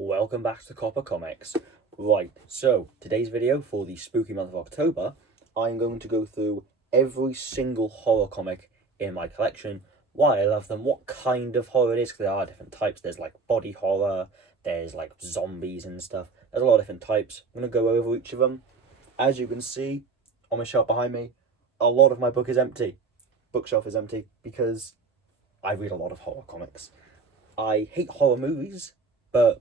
welcome back to Copper Comics. Right, so today's video for the spooky month of October, I'm going to go through every single horror comic in my collection, why I love them, what kind of horror it is, because there are different types. There's like body horror, there's like zombies and stuff. There's a lot of different types. I'm going to go over each of them. As you can see on my shelf behind me, a lot of my bookshelf is empty because I read a lot of horror comics. I hate horror movies, but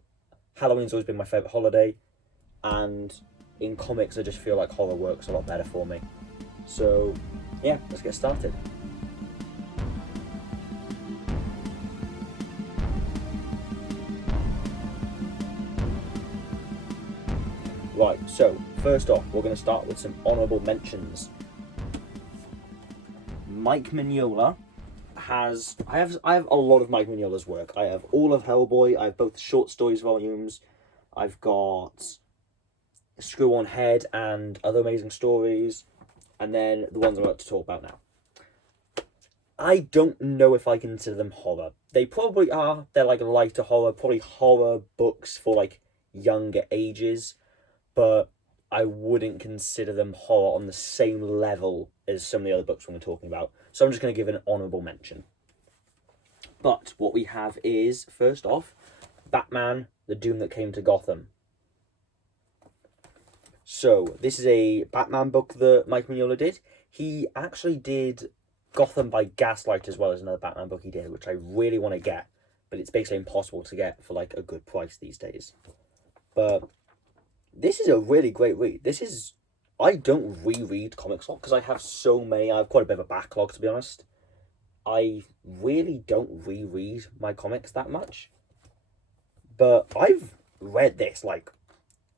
Halloween's always been my favourite holiday, and in comics I just feel like horror works a lot better for me. So yeah, let's get started. Right, so first off, we're going to start with some honourable mentions. Mike Mignola has... I have a lot of Mike Mignola's work. I have all of Hellboy, I have both the short stories volumes, I've got Screw on Head and Other Amazing Stories, and then the ones I'm about to talk about now. I don't know if I consider them horror. They probably are. They're like lighter horror, probably horror books for like younger ages, but I wouldn't consider them horror on the same level as some of the other books we're talking about. So I'm just going to give an honourable mention. But what we have is, first off, Batman, The Doom That Came to Gotham. So this is a Batman book that Mike Mignola did. He actually did Gotham by Gaslight as well as another Batman book he did, which I really want to get, but it's basically impossible to get for like a good price these days. But this is a really great read. I don't reread comics a lot because I have so many. I have quite a bit of a backlog, to be honest. I really don't reread my comics that much. But I've read this like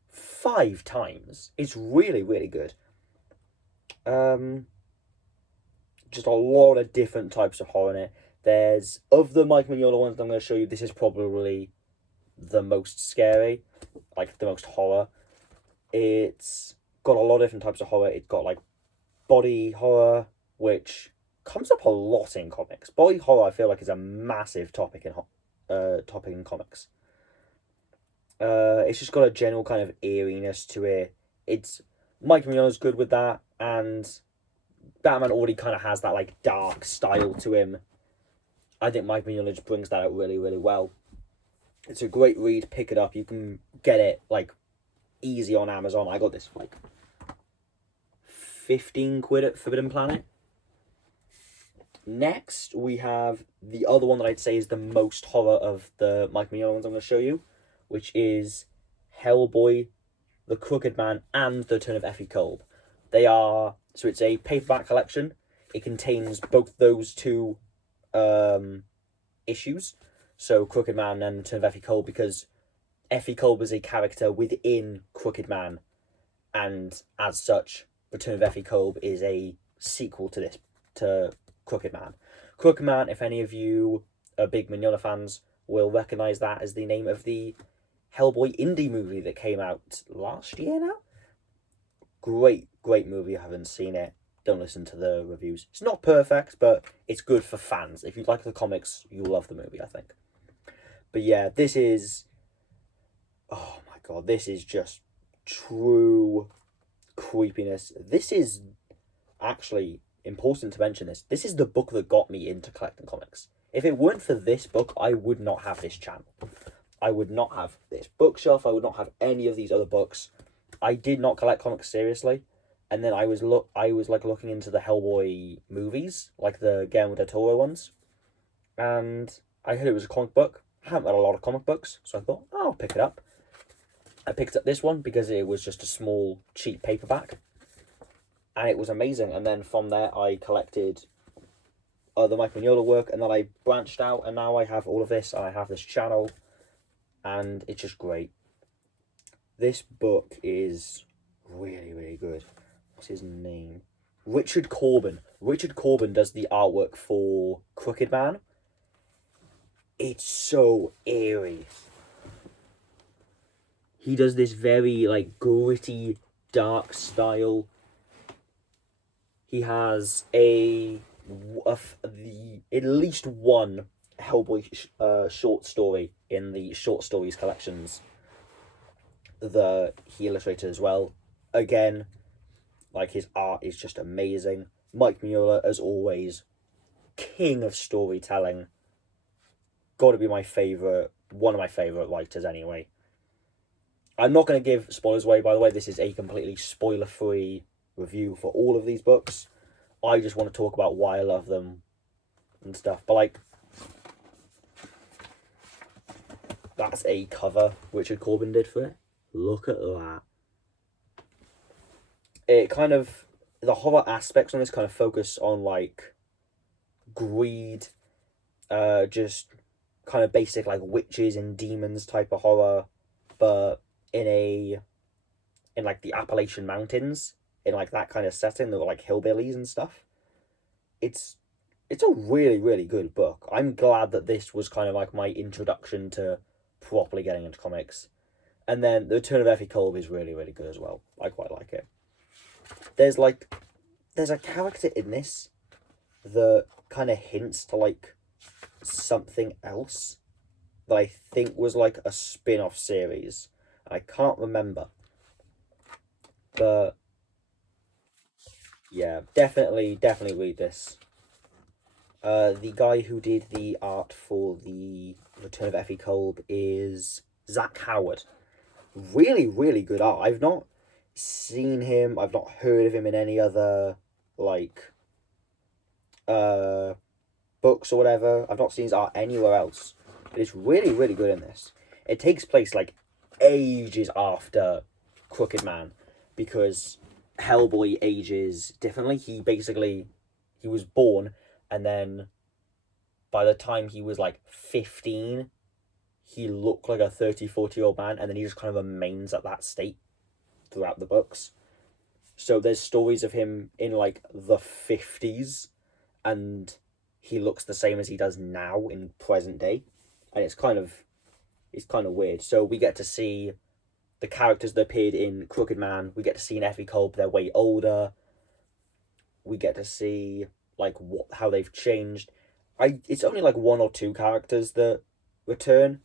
5 times. It's really, really good. Just a lot of different types of horror in it. There's, of the Mike Mignola ones I'm going to show you, this is probably the most scary, like the most horror. It's got a lot of different types of horror. It's got like body horror, which comes up a lot in comics. Body horror, I feel like, is a massive topic in comics. It's just got a general kind of eeriness to it. Mike Mignola's good with that, and Batman already kind of has that like dark style to him. I think Mike Mignola just brings that out really, really well. It's a great read. Pick it up. You can get it like easy on Amazon. I got this for like 15 quid at Forbidden Planet. Next, we have the other one that I'd say is the most horror of the Mike Mignola ones I'm going to show you, which is Hellboy, The Crooked Man, and The Return of Effie Kolb. So it's a paperback collection. It contains both those two issues, so Crooked Man and Return of Effie Kolb, because Effie Kolb is a character within Crooked Man, and as such, Return of Effie Kolb is a sequel to Crooked Man. Crooked Man, if any of you are big Mignola fans, will recognise that as the name of the Hellboy indie movie that came out last year now. Great movie. I haven't seen it. Don't listen to the reviews. It's not perfect, but it's good for fans. If you like the comics, you'll love the movie, I think. But yeah, this is... oh my god, this is just true creepiness. This is actually important to mention this. This is the book that got me into collecting comics. If it weren't for this book, I would not have this channel. I would not have this bookshelf. I would not have any of these other books. I did not collect comics seriously, and then I was like looking into the Hellboy movies, like the Guillermo del Toro ones, and I heard it was a comic book. I haven't read a lot of comic books, so I thought, oh, I'll pick it up. I picked up this one because it was just a small, cheap paperback, and it was amazing. And then from there, I collected the Mike Mignola work, and then I branched out, and now I have all of this, and I have this channel, and it's just great. This book is really, really good. What's his name? Richard Corbin. Richard Corbin does the artwork for Crooked Man. It's so eerie. He does this very, like, gritty, dark style. He has at least one Hellboy short story in the short stories collections that he illustrated as well. Again, like, his art is just amazing. Mike Mignola, as always, king of storytelling. Got to be my favourite, one of my favourite writers anyway. I'm not going to give spoilers away, by the way. This is a completely spoiler-free review for all of these books. I just want to talk about why I love them and stuff. But, like, that's a cover Richard Corbin did for it. Look at that. It kind of, the horror aspects on this kind of focus on, like, greed, just kind of basic, like, witches and demons type of horror, but in like the Appalachian Mountains, in like that kind of setting, they're like hillbillies and stuff. It's a really, really good book. I'm glad that this was kind of like my introduction to properly getting into comics. And then The Return of Effie Kolb is really, really good as well. I quite like it. There's a character in this that kind of hints to like something else that I think was like a spin-off series. I can't remember. But yeah, definitely read this. The guy who did the art for the Return of Effie Kolb is Zach Howard. Really, really good art. I've not seen him, I've not heard of him in any other, like, books or whatever. I've not seen his art anywhere else. But it's really, really good in this. It takes place, like, ages after Crooked Man, because Hellboy ages differently. He was born, and then by the time he was like 15, he looked like a 30, 40-year-old man, and then he just kind of remains at that state throughout the books. So there's stories of him in like the 50s, and he looks the same as he does now in present day, and it's kind of weird. So we get to see the characters that appeared in Crooked Man. We get to see in Effie Kolb, they're way older. We get to see like how they've changed. It's only like one or two characters that return.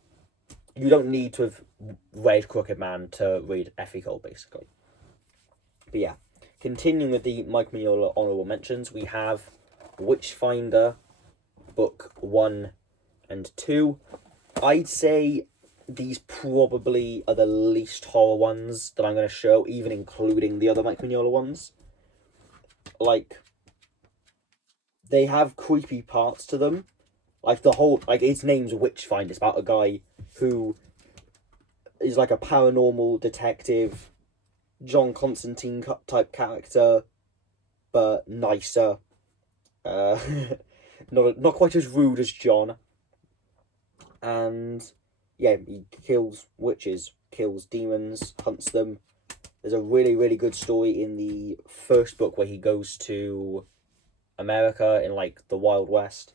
You don't need to have read Crooked Man to read Effie Kolb, basically. But yeah, continuing with the Mike Mignola honourable mentions, we have Witchfinder, book 1 and 2. I'd say these probably are the least horror ones that I'm going to show, even including the other Mike Mignola ones. Like, they have creepy parts to them. Like, its name's Witchfinder. It's about a guy who is like a paranormal detective, John Constantine type character, but nicer. Not quite as rude as John. And yeah, he kills witches, kills demons, hunts them. There's a really, really good story in the first book where he goes to America in like the Wild West.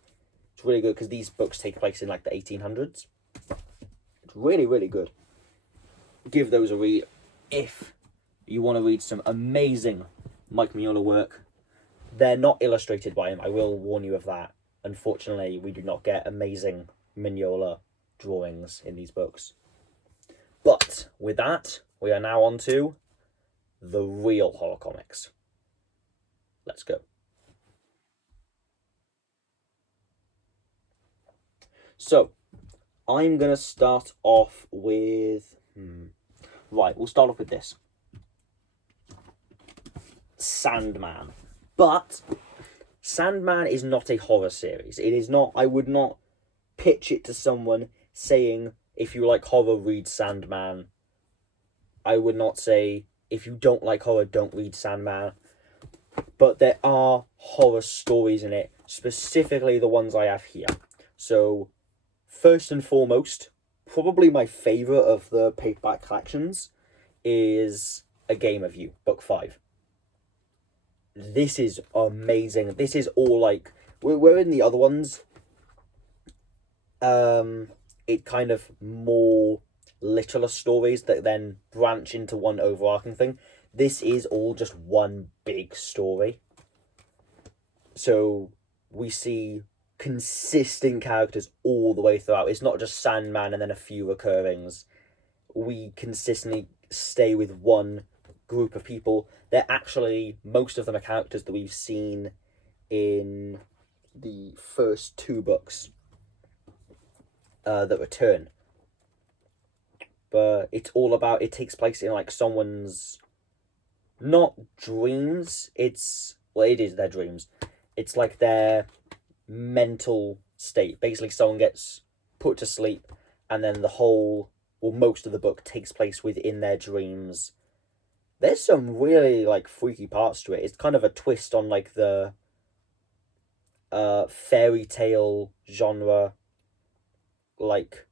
It's really good because these books take place in like the 1800s. It's really, really good. Give those a read if you want to read some amazing Mike Mignola work. They're not illustrated by him, I will warn you of that. Unfortunately, we do not get amazing Mignola drawings in these books. But with that, we are now on to the real horror comics. Let's go. So, I'm going to start off with... Right, we'll start off with this. Sandman. But Sandman is not a horror series. It is not... I would not pitch it to someone saying, if you like horror, read Sandman. I would not say, if you don't like horror, don't read Sandman. But there are horror stories in it, specifically the ones I have here. So, first and foremost, probably my favourite of the paperback collections is A Game of You, book 5. This is amazing. This is all like... We're in the other ones. It kind of more littler stories that then branch into one overarching thing. This is all just one big story. So we see consistent characters all the way throughout. It's not just Sandman and then a few recurrings. We consistently stay with one group of people. They're actually, most of them are characters that we've seen in the first two books that return. But it's all about, it takes place in like someone's, not dreams, well, it is their dreams. It's like their mental state. Basically, someone gets put to sleep, and then most of the book takes place within their dreams. There's some really like freaky parts to it. It's kind of a twist on like the fairy tale genre, like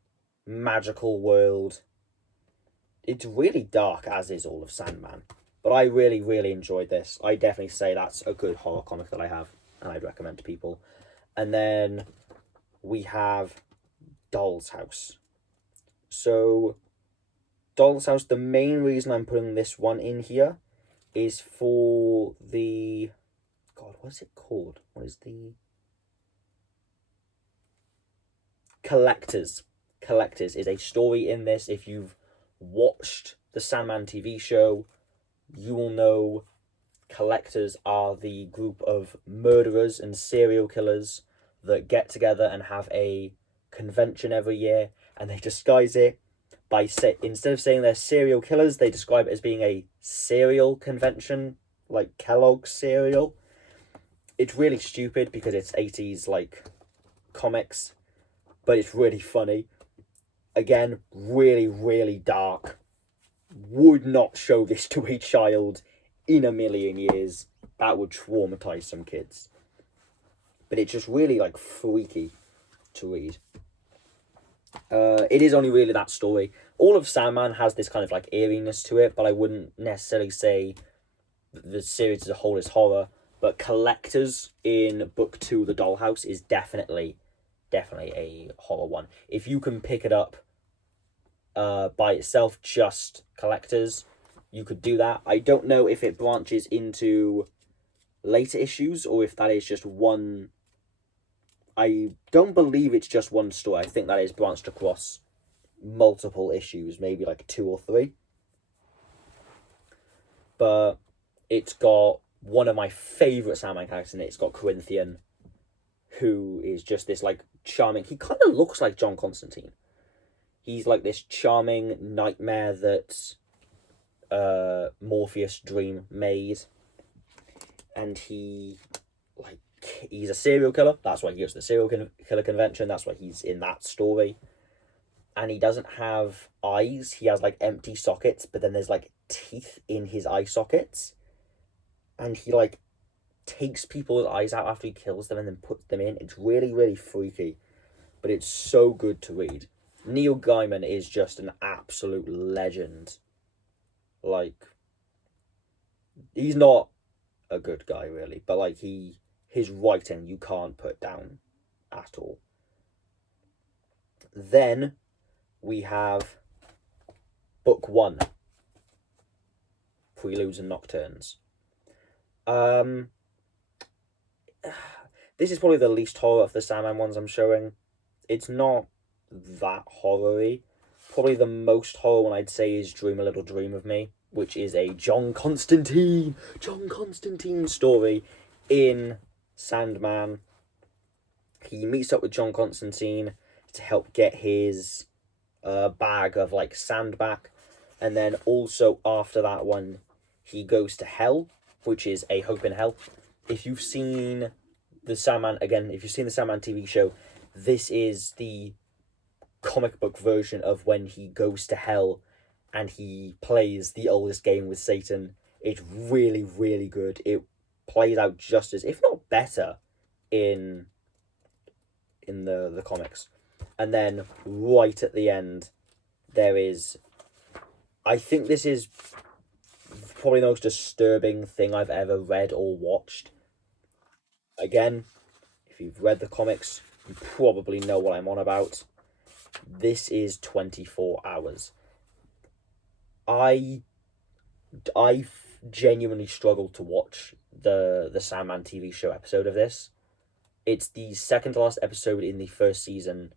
magical world. It's really dark, as is all of Sandman. But I really, really enjoyed this. I definitely say that's a good horror comic that I have, and I'd recommend to people. And then we have Doll's House. So, Doll's House, the main reason I'm putting this one in here is for the... God, what is it called? What is the... Collectors. Collectors is a story in this. If you've watched the Sandman TV show, you will know Collectors are the group of murderers and serial killers that get together and have a convention every year, and they disguise it by instead of saying they're serial killers, they describe it as being a cereal convention, like Kellogg's cereal. It's really stupid because it's 80s like comics, but it's really funny. Again, really, really dark. Would not show this to a child in a million years. That would traumatize some kids. But it's just really like freaky to read. It is only really that story. All of Sandman has this kind of like eeriness to it, but I wouldn't necessarily say the series as a whole is horror. But Collectors in book 2, The Dollhouse, is definitely a horror one. If you can pick it up by itself, just Collectors, you could do that. I don't know if it branches into later issues or if that is just one. I don't believe it's just one story. I think that is branched across multiple issues, maybe like 2 or 3. But it's got one of my favourite Sandman characters in it. It's got Corinthian, who is just this like charming... He kind of looks like John Constantine. He's like this charming nightmare that Morpheus Dream made. And he's a serial killer. That's why he goes to the serial killer convention. That's why he's in that story. And he doesn't have eyes. He has like empty sockets, but then there's like teeth in his eye sockets. And he like takes people's eyes out after he kills them and then puts them in. It's really, really freaky. But it's so good to read. Neil Gaiman is just an absolute legend. Like, he's not a good guy, really. But, like, his writing, you can't put down at all. Then, we have Book 1. Preludes and Nocturnes. This is probably the least horror of the Sandman ones I'm showing. It's not that horror-y. Probably the most horror one I'd say is Dream a Little Dream of Me, which is a John Constantine story in Sandman. He meets up with John Constantine to help get his bag of like sand back, and then also after that one he goes to hell, which is A Hope in Hell. If you've seen the Sandman TV show, this is the comic book version of when he goes to hell and he plays the oldest game with Satan. It's really, really good. It plays out just as, if not better, in the comics. And then right at the end, there is... I think this is probably the most disturbing thing I've ever read or watched. Again, if you've read the comics, you probably know what I'm on about. This is 24 Hours. I genuinely struggled to watch the Sandman TV show episode of this. It's the second to last episode in the first season,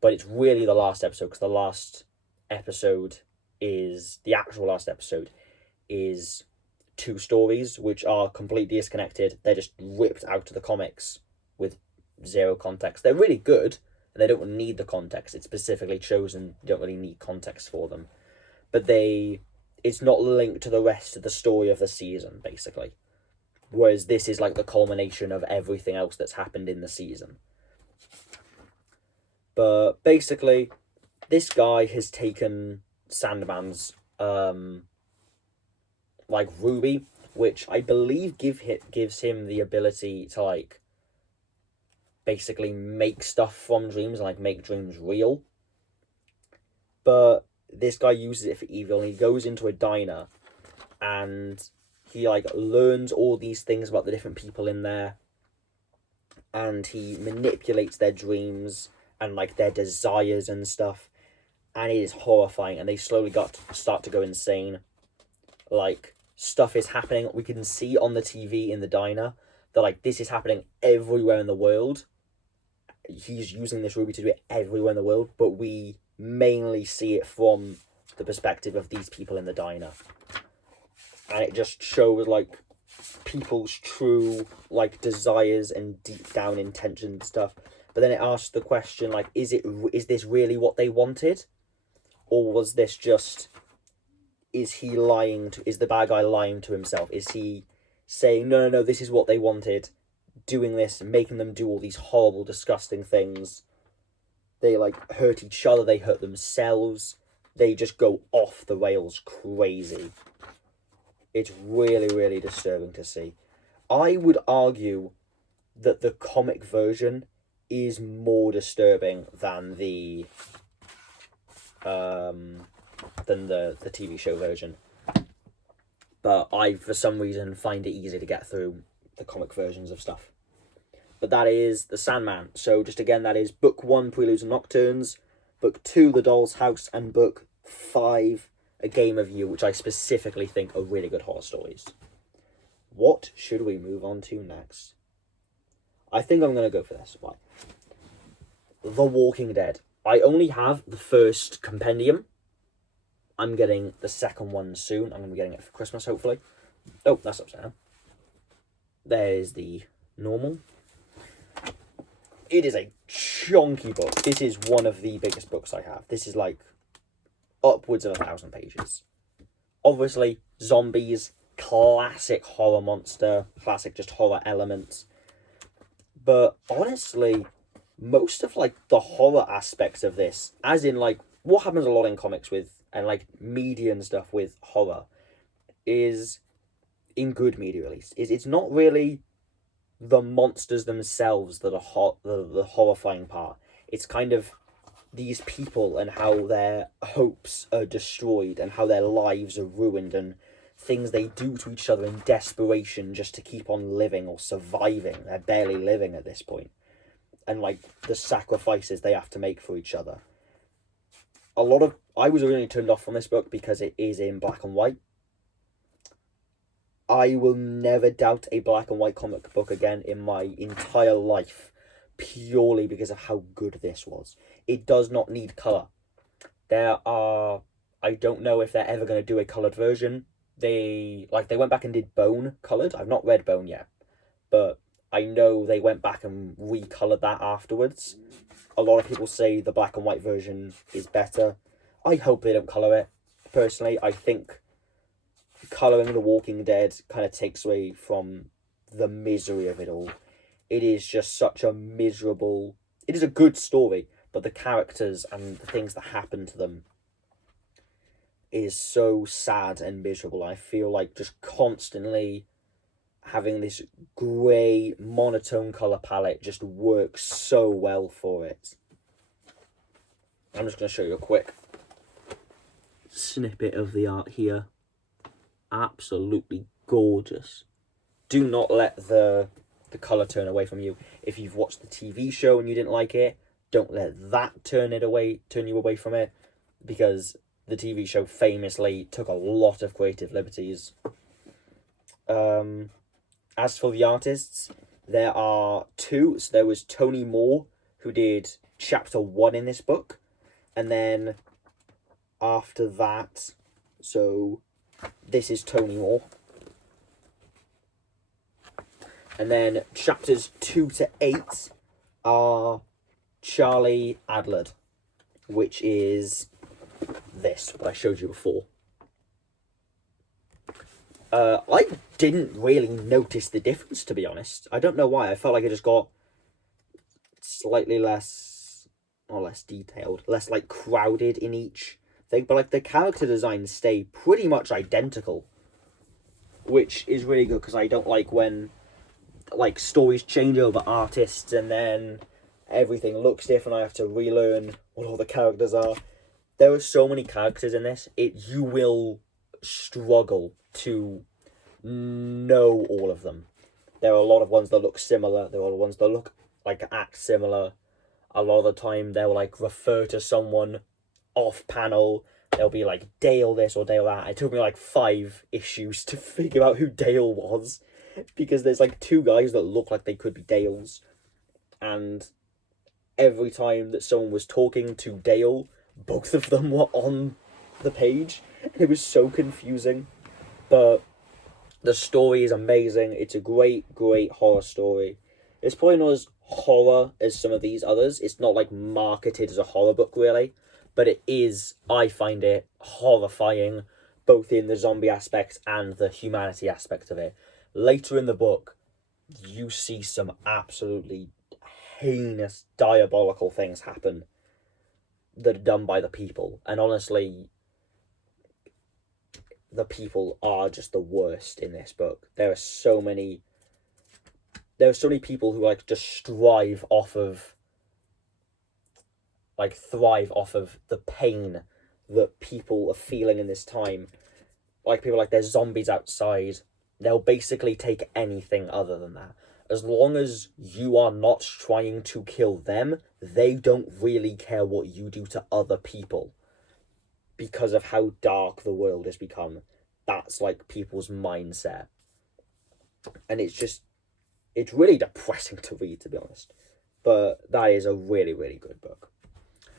but it's really the last episode, because the last episode is the actual last episode is two stories which are completely disconnected. They're just ripped out of the comics with zero context. They're really good, and they don't need the context. It's specifically chosen. You don't really need context for them. But it's not linked to the rest of the story of the season, basically. Whereas this is like the culmination of everything else that's happened in the season. But basically, this guy has taken Sandman's like ruby, which I believe gives him the ability to like basically make stuff from dreams and like make dreams real. But this guy uses it for evil, and he goes into a diner and he like learns all these things about the different people in there, and he manipulates their dreams and like their desires and stuff, and it is horrifying, and they slowly start to go insane. Like, stuff is happening, we can see on the TV in the diner that like this is happening everywhere in the world. He's using this ruby to do it everywhere in the world, but we mainly see it from the perspective of these people in the diner. And it just shows like people's true like desires and deep down intention and stuff. But then it asks the question like, is this really what they wanted? Or was this just, is the bad guy lying to himself? Is he saying, no, this is what they wanted, doing this, making them do all these horrible, disgusting things? They like hurt each other, they hurt themselves, they just go off the rails crazy. It's really, really disturbing to see. I would argue that the comic version is more disturbing than the TV show version. But I, for some reason, find it easy to get through the comic versions of stuff. But that is The Sandman. So just again, that is Book 1, Preludes and Nocturnes, Book 2, The Doll's House, and Book 5, A Game of You, which I specifically think are really good horror stories. What should we move on to next? I think I'm going to go for this. Why? The Walking Dead. I only have the first compendium. I'm getting the second one soon. I'm going to be getting it for Christmas, hopefully. Oh, that's upside down. There's the normal. It is a chunky book. This is one of the biggest books I have. This is like upwards of 1,000 pages. Obviously, zombies, classic horror monster, classic just horror elements. But honestly, most of like the horror aspects of this, as in like what happens a lot in comics with and like media and stuff with horror, is in good media at least, is it's not really the monsters themselves that are the horrifying part. It's kind of these people and how their hopes are destroyed and how their lives are ruined and things they do to each other in desperation just to keep on living or surviving. They're barely living at this point. And like the sacrifices they have to make for each other. I was originally turned off from this book because it is in black and white. I will never doubt a black and white comic book again in my entire life, purely because of how good this was. It does not need colour. I don't know if they're ever going to do a coloured version. They went back and did Bone coloured. I've not read Bone yet, but I know they went back and recoloured that afterwards. A lot of people say the black and white version is better. I hope they don't colour it. Personally, I think colouring The Walking Dead kind of takes away from the misery of it all. It is just such a miserable... It is a good story, but the characters and the things that happen to them is so sad and miserable. I feel like just constantly having this grey, monotone colour palette just works so well for it. I'm just going to show you a quick snippet of the art here. Absolutely gorgeous. Do not let the colour turn away from you. If you've watched the TV show and you didn't like it, don't let that turn you away from it, because the TV show famously took a lot of creative liberties. As for the artists, there are two. So there was Tony Moore, who did chapter 1 in this book, and then after that, So this is Tony Moore. And then chapters 2 to 8 are Charlie Adlard, which is this, what I showed you before. I didn't really notice the difference, to be honest. I don't know why. I felt like it just got slightly less, or less detailed, less like crowded in each thing. But like the character designs stay pretty much identical, which is really good because I don't like when like stories change over artists and then everything looks different. I have to relearn what all the characters are. There are so many characters in this. You will struggle to know all of them. There are a lot of ones that look similar. There are a lot of ones that look like act similar. A lot of the time they'll like refer to someone off panel. They'll be like Dale this or Dale that. It took me like 5 issues to figure out who Dale was, because there's like 2 guys that look like they could be Dales, and every time that someone was talking to Dale, both of them were on the page. It was so confusing, but the story is amazing. It's a great horror story. It's probably not as horror as some of these others. It's not like marketed as a horror book really, but it is, I find it horrifying, both in the zombie aspect and the humanity aspect of it. Later in the book, you see some absolutely heinous, diabolical things happen that are done by the people. And honestly, the people are just the worst in this book. There are so many people who like just thrive off of the pain that people are feeling in this time. Like people like there's zombies outside. They'll basically take anything other than that. As long as you are not trying to kill them, they don't really care what you do to other people. Because of how dark the world has become. That's like people's mindset. And it's really depressing to read, to be honest. But that is a really good book.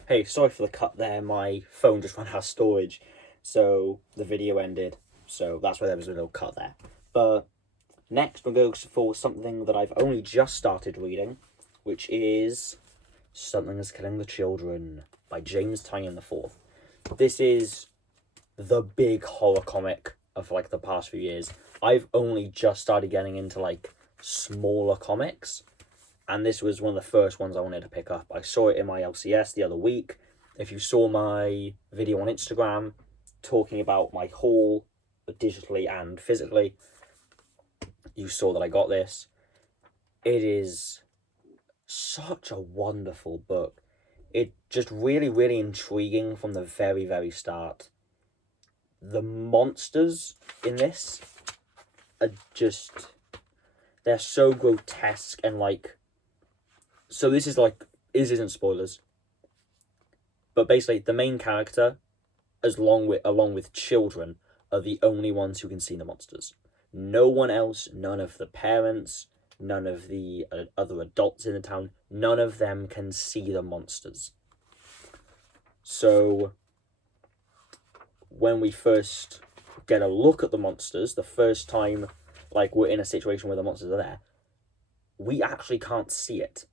Hey, sorry for the cut there. My phone just ran out of storage, so the video ended. So that's why there was a little cut there. But next we'll go for something that I've only just started reading, which is Something is Killing the Children by James Tynion IV. This is the big horror comic of like the past few years. I've only just started getting into like smaller comics, and this was one of the first ones I wanted to pick up. I saw it in my LCS the other week. If you saw my video on Instagram talking about my haul, digitally and physically, you saw that I got this. It is such a wonderful book. It just really intriguing from the very start. The monsters in this are just, they're so grotesque and like, so this isn't spoilers, but basically the main character, along with children, are the only ones who can see the monsters. No one else, none of the parents, none of the other adults in the town, none of them can see the monsters. So when we first get a look at the monsters, the first time like we're in a situation where the monsters are there, we actually can't see it,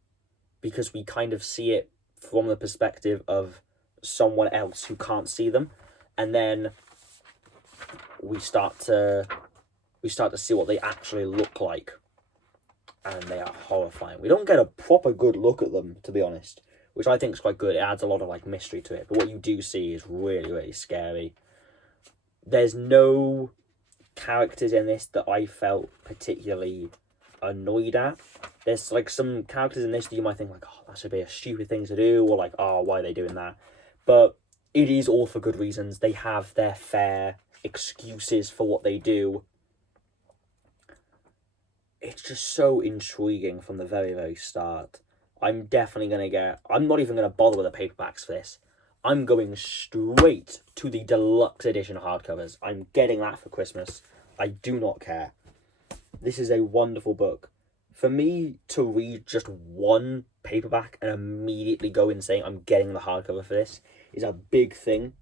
because we kind of see it from the perspective of someone else who can't see them, and then we start to see what they actually look like, and they are horrifying. We don't get a proper good look at them, to be honest, which I think is quite good. It adds a lot of like mystery to it, but what you do see is really scary. There's no characters in this that I felt particularly annoyed at. There's like some characters in this that you might think like, oh, that should be a stupid thing to do, or like, oh, why are they doing that? But it is all for good reasons. They have their fair excuses for what they do. It's just so intriguing from the very start. I'm definitely going to I'm not even going to bother with the paperbacks for this. I'm going straight to the deluxe edition hardcovers. I'm getting that for Christmas. I do not care. This is a wonderful book. For me to read just one paperback and immediately go insane, I'm getting the hardcover for this, is a big thing.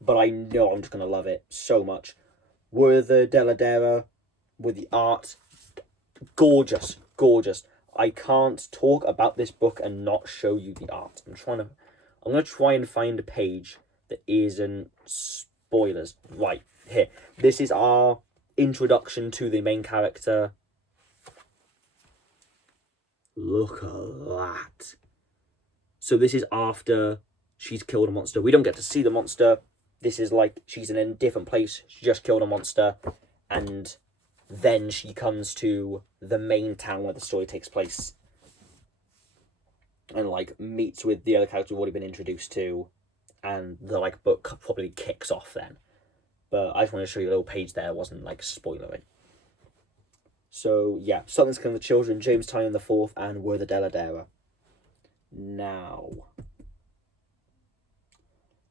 but I know I'm just gonna love it so much. Werther Dell'Edera with the art, gorgeous, gorgeous. I can't talk about this book and not show you the art. I'm gonna try and find a page that isn't spoilers. Right here, this is our introduction to the main character. Look at that. So this is after she's killed a monster. We don't get to see the monster. This is like she's in a different place. She just killed a monster, and then she comes to the main town where the story takes place, and like meets with the other characters we've already been introduced to, and the like book probably kicks off then. But I just want to show you a little page there. It wasn't like spoilery. So yeah, Something's Killing the Children, James Tynion IV, and Werther Dell'Edera. Now,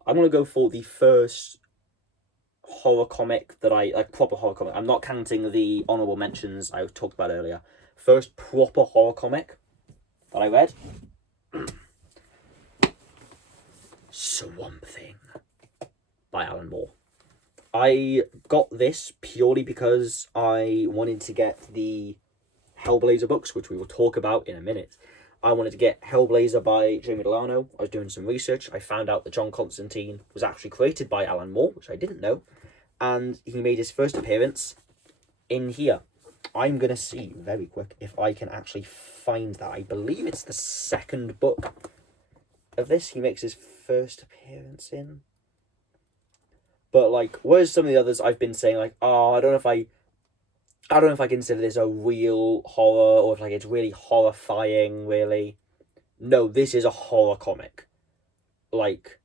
I'm gonna go for the first horror comic that I like, proper horror comic. I'm not counting the honorable mentions I talked about earlier. First proper horror comic that I read. Swamp Thing by Alan Moore. I got this purely because I wanted to get the Hellblazer books, which we will talk about in a minute. I wanted to get Hellblazer by Jamie Delano. I was doing some research. I found out that John Constantine was actually created by Alan Moore, which I didn't know. And he made his first appearance in here. I'm going to see very quick if I can actually find that. I believe it's the second book of this he makes his first appearance in. But like, whereas some of the others I've been saying like, oh, I don't know if I consider this a real horror or if like it's really horrifying, really. No, this is a horror comic. Like,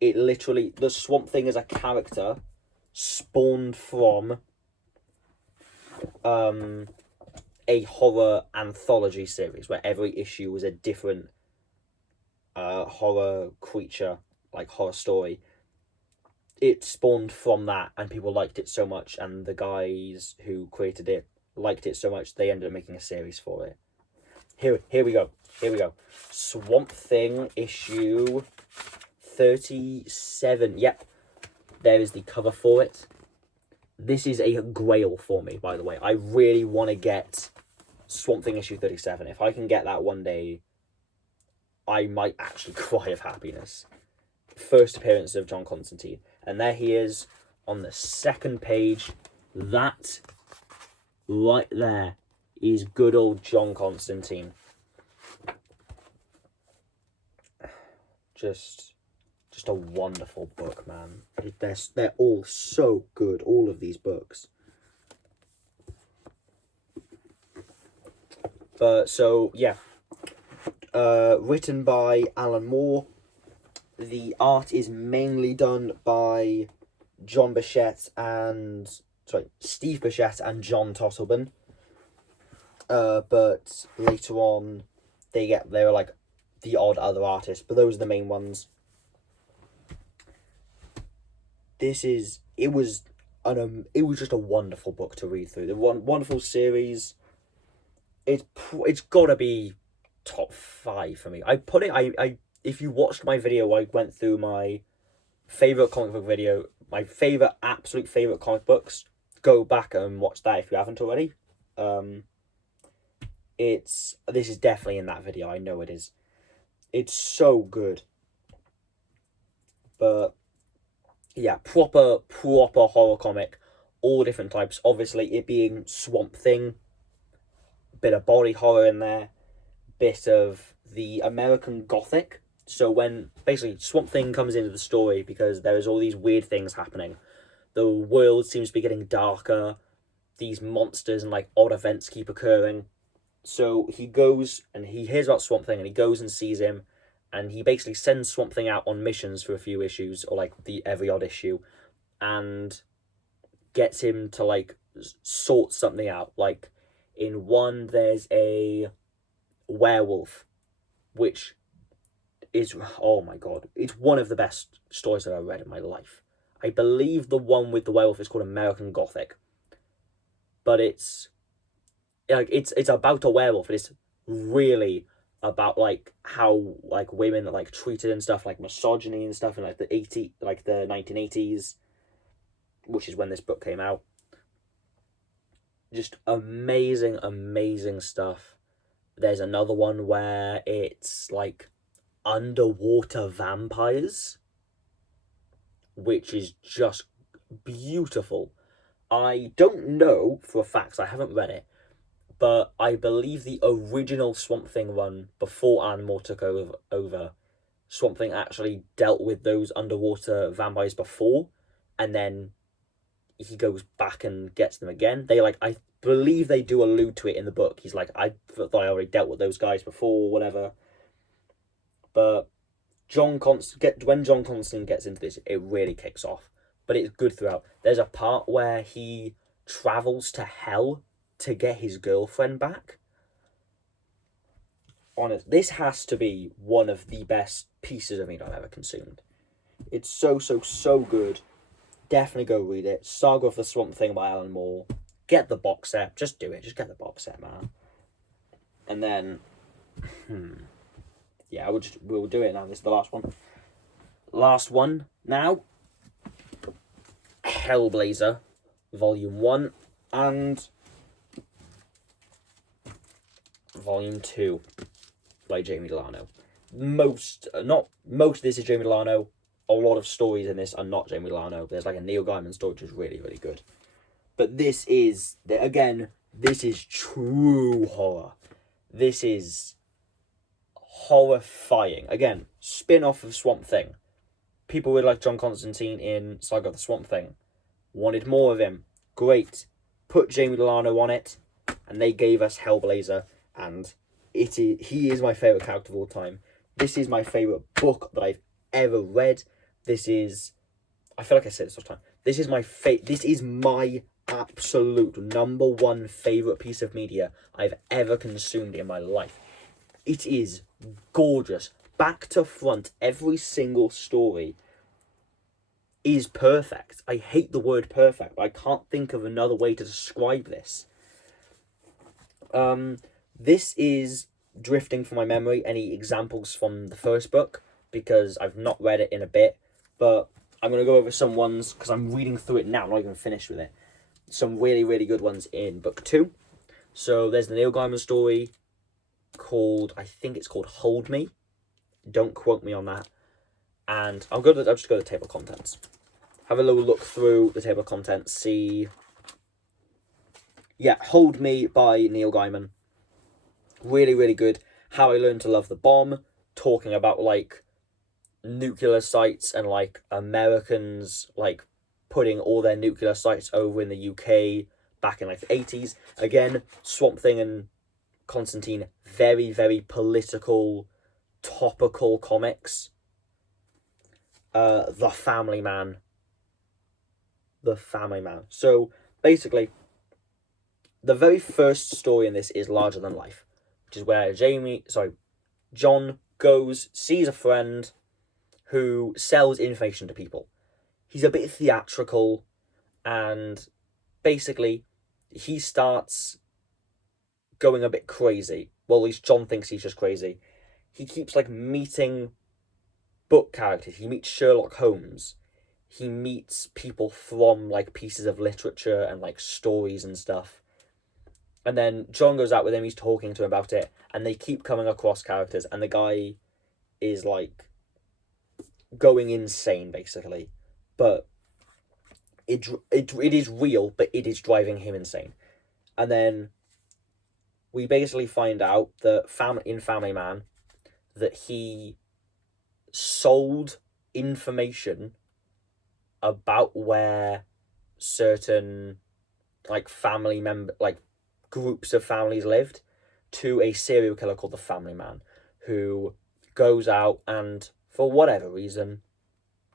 it literally, the Swamp Thing as a character spawned from a horror anthology series where every issue was a different horror creature, like horror story. It spawned from that, and people liked it so much, and the guys who created it liked it so much, they ended up making a series for it. Here we go. Swamp Thing issue 37. Yep, there is the cover for it. This is a grail for me, by the way. I really want to get Swamp Thing issue 37. If I can get that one day, I might actually cry of happiness. First appearance of John Constantine. And there he is on the second page. That right there is good old John Constantine. Just a wonderful book, man. They're all so good, all of these books. So, yeah. Written by Alan Moore. The art is mainly done by Steve Bichette and John Tosselman. But later on, they were like the odd other artists, but those are the main ones. It was just a wonderful book to read through. The wonderful series. It's gotta be top 5 for me. If you watched my video, I went through my favourite comic book video, my absolute favourite comic books. Go back and watch that if you haven't already. This is definitely in that video, I know it is. It's so good. But, yeah, proper horror comic. All different types. Obviously, it being Swamp Thing. Bit of body horror in there. Bit of the American Gothic. So when basically Swamp Thing comes into the story because there's all these weird things happening. The world seems to be getting darker. These monsters and like odd events keep occurring. So he goes and he hears about Swamp Thing and he goes and sees him. And he basically sends Swamp Thing out on missions for a few issues, or like every odd issue. And gets him to like sort something out. Like in one, there's a werewolf, which is, oh my god, it's one of the best stories I've ever read in my life. I believe the one with the werewolf is called American Gothic, but it's about a werewolf. It's really about like how like women are like treated and stuff, like misogyny and stuff in like the 1980s, which is when this book came out. Just amazing, amazing stuff. There's another one where it's like underwater vampires, which is just beautiful. I don't know for a fact, I haven't read it, but I believe the original Swamp Thing run before Alan Moore took over, Swamp Thing actually dealt with those underwater vampires before, and then he goes back and gets them again. I believe they do allude to it in the book. He's like, I thought I already dealt with those guys before, whatever. But when John Constantine gets into this, it really kicks off. But it's good throughout. There's a part where he travels to hell to get his girlfriend back. Honest, this has to be one of the best pieces of media I've ever consumed. It's so good. Definitely go read it. Saga of the Swamp Thing by Alan Moore. Get the box set. Just do it. Just get the box set, man. And then, yeah, we'll do it now. This is the last one. Last one now. Hellblazer, Volume 1 and Volume 2 by Jamie Delano. Most of this is Jamie Delano. A lot of stories in this are not Jamie Delano. There's like a Neil Gaiman story which is really, really good. But this is true horror. This is horrifying. Again, spin-off of Swamp Thing. People would like John Constantine in Saga of the Swamp Thing. Wanted more of him. Great. Put Jamie Delano on it, and they gave us Hellblazer, and he is my favourite character of all time. This is my favourite book that I've ever read. I feel like I said this all the time. This is my absolute number one favourite piece of media I've ever consumed in my life. It is gorgeous. Back to front, every single story is perfect. I hate the word perfect, but I can't think of another way to describe this. This is drifting from my memory any examples from the first book, because I've not read it in a bit, but I'm going to go over some ones, because I'm reading through it now, I'm not even finished with it. Some really, really good ones in book 2. So there's the Neil Gaiman story I think it's called Hold Me. Don't quote me on that. And I'll just go to the table of contents. Have a little look through the table of contents, see. Yeah, Hold Me by Neil Gaiman. Really, really good. How I Learned to Love the Bomb, talking about like nuclear sites and like Americans like putting all their nuclear sites over in the UK back in like the 80s. Again, Swamp Thing and Constantine, very, very political, topical comics. The Family Man. So basically, the very first story in this is Larger Than Life, which is where John goes, sees a friend who sells information to people. He's a bit theatrical, and basically he starts going a bit crazy. Well, at least John thinks he's just crazy. He keeps like meeting book characters. He meets Sherlock Holmes. He meets people from like pieces of literature and like stories and stuff. And then John goes out with him, he's talking to him about it, and they keep coming across characters, and the guy is like going insane basically. But it is real, but it is driving him insane. And then we basically find out that in Family Man that he sold information about where certain like family groups of families lived to a serial killer called the Family Man, who goes out and for whatever reason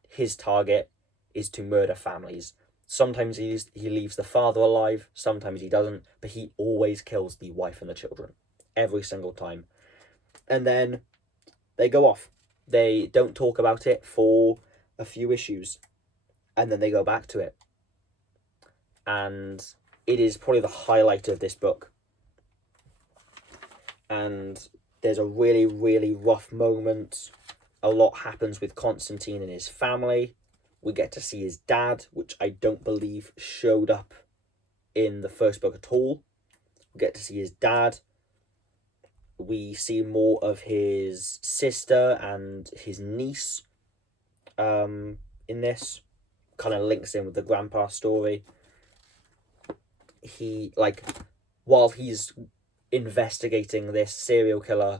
his target is to murder families. Sometimes he leaves the father alive, sometimes he doesn't, but he always kills the wife and the children every single time. And then they go off. They don't talk about it for a few issues, and then they go back to it. And it is probably the highlight of this book. And There's a really, really rough moment. A lot happens with Constantine and his family. We get to see his dad, which I don't believe showed up in the first book at all. We get to see his dad. We see more of his sister and his niece in this. Kind of links in with the grandpa story. He, like, while he's investigating this serial killer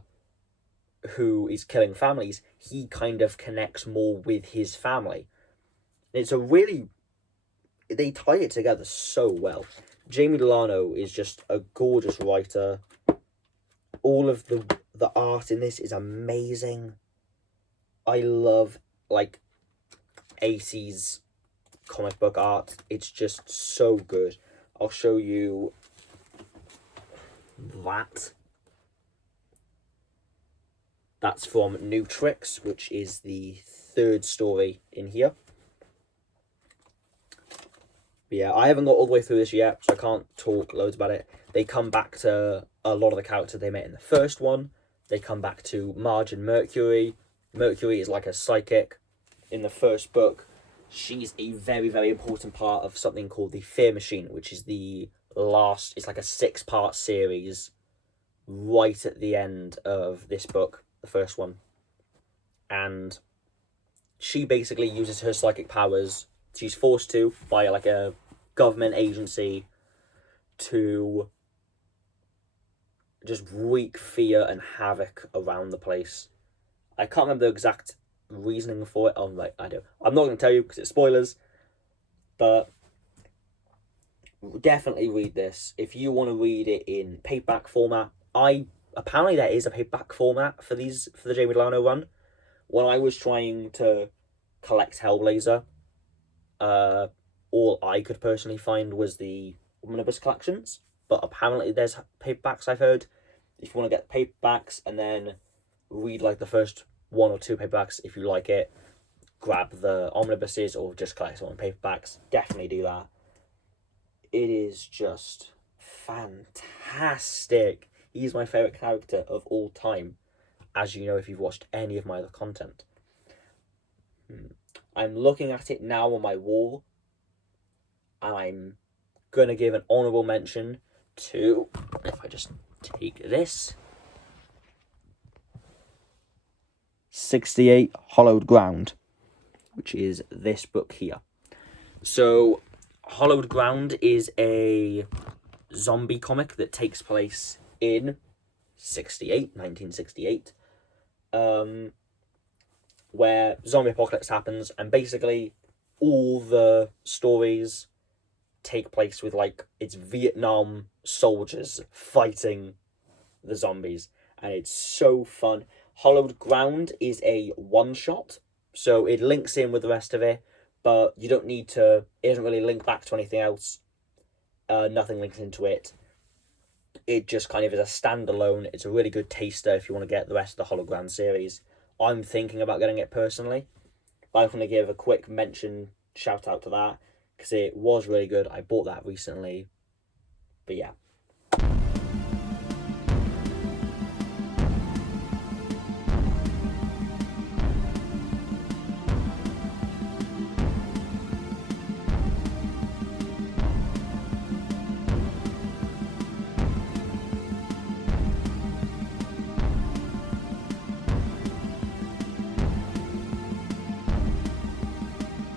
who is killing families, he kind of connects more with his family. It's a really... They tie it together so well. Jamie Delano is just a gorgeous writer. All of the art in this is amazing. I love, like, 80s comic book art. It's just so good. I'll show you that. That's from New Tricks, which is the third story in here. But yeah, I haven't got all the way through this yet, so I can't talk loads about it. They come back to a lot of the characters they met in the first one. They come back to Marge and Mercury. Mercury is like a psychic. In the first book, she's a very, very important part of something called the Fear Machine, which is the last... It's like a 6-part series right at the end of this book, the first one. And she basically uses her psychic powers. She's forced to by like a government agency to just wreak fear and havoc around the place. I can't remember the exact reasoning for it. I'm not going to tell you because it's spoilers, but definitely read this if you want to read it in paperback format. Apparently there is a paperback format for the Jamie Delano run. When I was trying to collect Hellblazer, all I could personally find was the omnibus collections, but apparently there's paperbacks, I've heard. If you want to get paperbacks and then read like the first 1 or 2 paperbacks, if you like it, grab the omnibuses or just collect them on paperbacks. Definitely do that. It is just fantastic. He's my favourite character of all time, as you know if you've watched any of my other content. I'm looking at it now on my wall, and I'm going to give an honourable mention to, if I just take this, 68 Hollowed Ground, which is this book here. So, Hollowed Ground is a zombie comic that takes place in 1968, where zombie apocalypse happens, and basically all the stories take place with, like, it's Vietnam soldiers fighting the zombies, and it's so fun. Hollowed Ground is a one-shot, so it links in with the rest of it, but you don't need to... It doesn't really link back to anything else. Nothing links into it. It just kind of is a standalone. It's a really good taster if you want to get the rest of the Hollowed Ground series. I'm thinking about getting it personally, but I'm going to give a quick shout out to that, because it was really good. I bought that recently. But yeah,